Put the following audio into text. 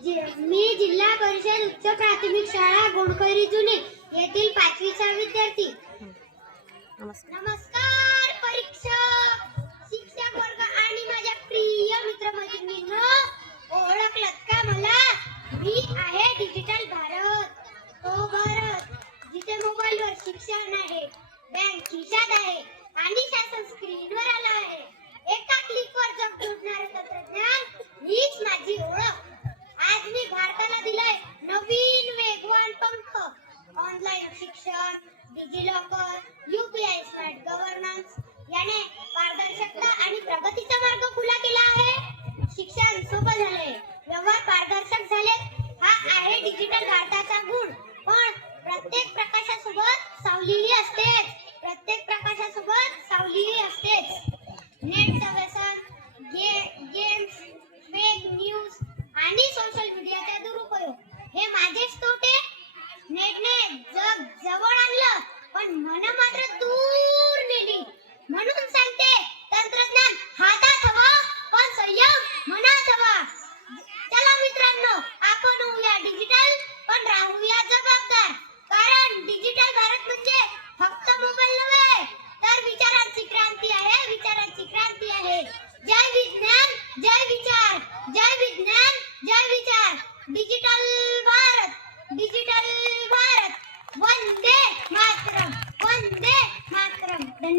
मी जिल्हा परिषद उच्च प्राथमिक शाळा गोंडखैरी जुने येथील 5वीचा विद्यार्थी. नमस्कार परीक्षक, शिक्षक वर्ग आणि माझ्या प्रिय मित्रमैत्रिणींनो.